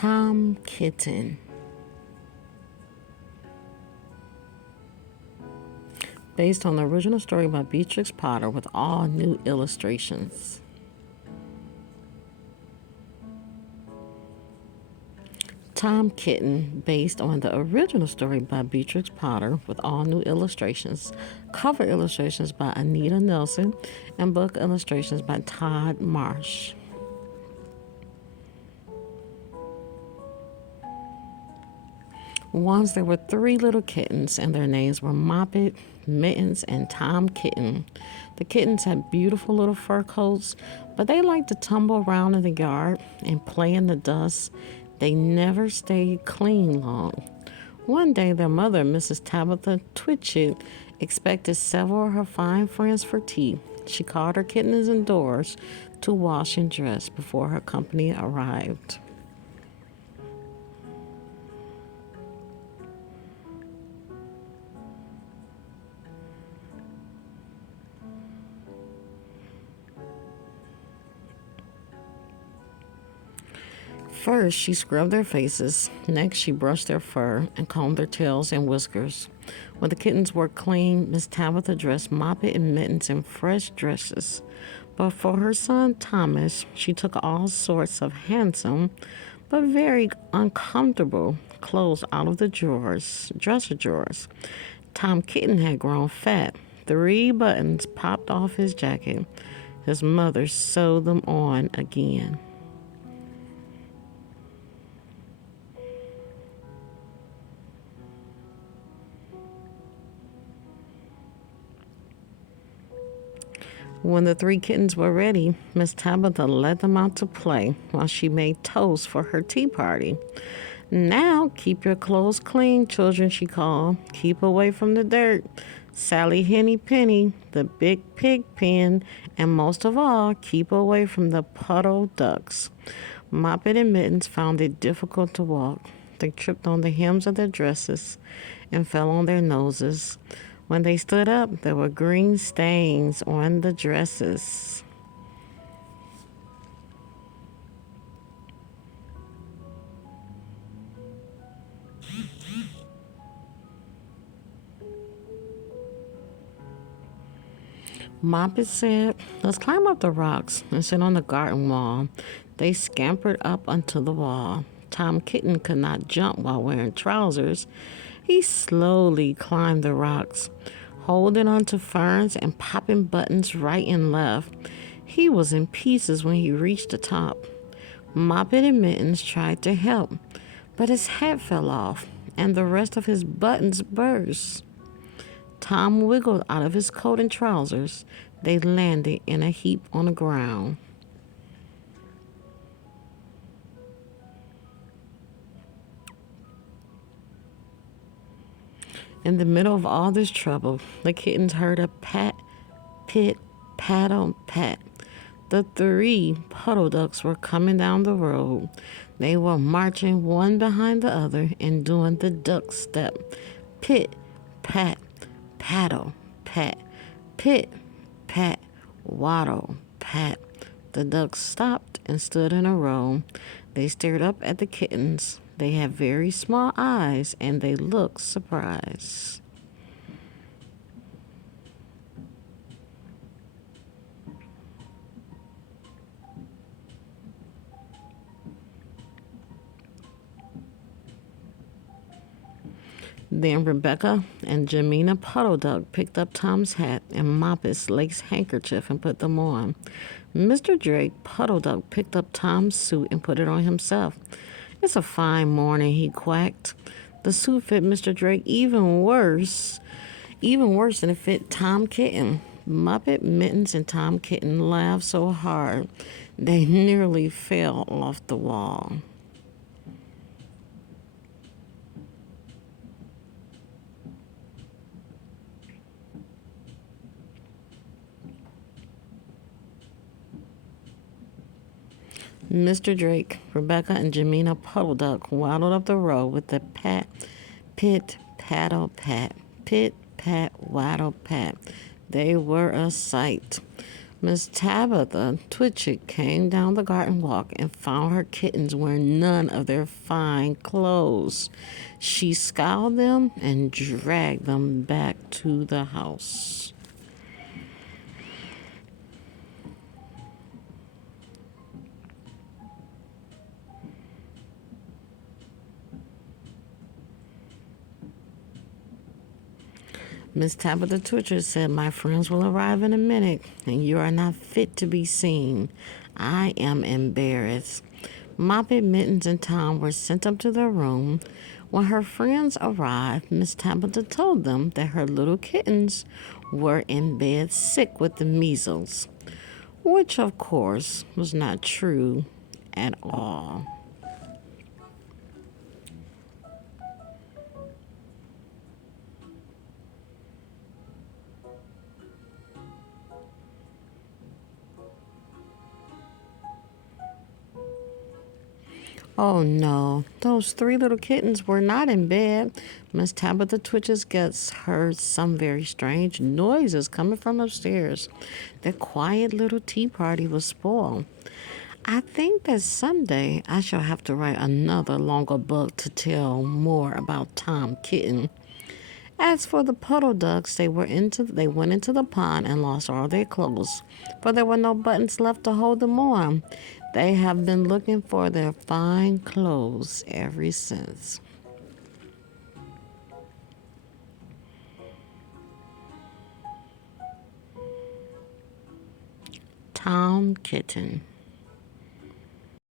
Kitten. Based on the original story by Beatrix Potter with all new illustrations. Kitten, based on the original story by Beatrix Potter with all new illustrations, cover illustrations by Anita Nelson, and book illustrations by Todd Marsh. Once there were 3 little kittens, and their names were Moppet, Mittens, and Tom Kitten. The kittens had beautiful little fur coats, but they liked to tumble around in the yard and play in the dust. They never stayed clean long. One day, their mother, Mrs. Tabitha Twitchit, expected several of her fine friends for tea. She called her kittens indoors to wash and dress before her company arrived. First, she scrubbed their faces. Next, she brushed their fur and combed their tails and whiskers. When the kittens were clean, Miss Tabitha dressed Moppet and Mittens in fresh dresses. But for her son Thomas, she took all sorts of handsome but very uncomfortable clothes out of the dresser drawers. Tom Kitten had grown fat. 3 buttons popped off his jacket. His mother sewed them on again. When the 3 kittens were ready, Miss Tabitha led them out to play while she made toast for her tea party. Now, keep your clothes clean, children, she called. Keep away from the dirt. Sally Henny Penny, the big pig pen, and most of all, keep away from the puddle ducks. Moppet and Mittens found it difficult to walk. They tripped on the hems of their dresses and fell on their noses. When they stood up, there were green stains on the dresses. Moppet said, "Let's climb up the rocks and sit on the garden wall." They scampered up onto the wall. Tom Kitten could not jump while wearing trousers. He slowly climbed the rocks, holding onto ferns and popping buttons right and left. He was in pieces when he reached the top. Moppet and Mittens tried to help, but his hat fell off and the rest of his buttons burst. Tom wiggled out of his coat and trousers. They landed in a heap on the ground. In the middle of all this trouble, the kittens heard a pat, pit, paddle, pat. The 3 puddle ducks were coming down the road. They were marching one behind the other and doing the duck step. Pit, pat, paddle, pat. Pit, pat, waddle, pat. The ducks stopped and stood in a row. They stared up at the kittens. They had very small eyes, and they looked surprised. Then Rebecca and Jemina Puddle Duck picked up Tom's hat and Moppet's lace handkerchief and put them on. Mr. Drake Puddle Duck picked up Tom's suit and put it on himself. "It's a fine morning," he quacked. The suit fit Mr. Drake even worse than it fit Tom Kitten. Moppet, Mittens, and Tom Kitten laughed so hard they nearly fell off the wall. Mr. Drake, Rebecca, and Jemina Puddle Duck waddled up the road with the pat, pit, paddle, pat, pit, pat, waddle, pat. They were a sight. Miss Tabitha Twitchit came down the garden walk and found her kittens wearing none of their fine clothes. She scoured them and dragged them back to the house. Miss Tabitha Twitchit said, "My friends will arrive in a minute, and you are not fit to be seen. I am embarrassed." Moppet, Mittens, and Tom were sent up to their room. When her friends arrived, Miss Tabitha told them that her little kittens were in bed sick with the measles, which of course was not true at all. Oh no, those three little kittens were not in bed. Miss Tabitha Twitch's guests heard some very strange noises coming from upstairs. Their quiet little tea party was spoiled. I think that someday I shall have to write another longer book to tell more about Tom Kitten. As for the puddle ducks, they went into the pond and lost all their clothes, for there were no buttons left to hold them on. They have been looking for their fine clothes ever since. Tom Kitten.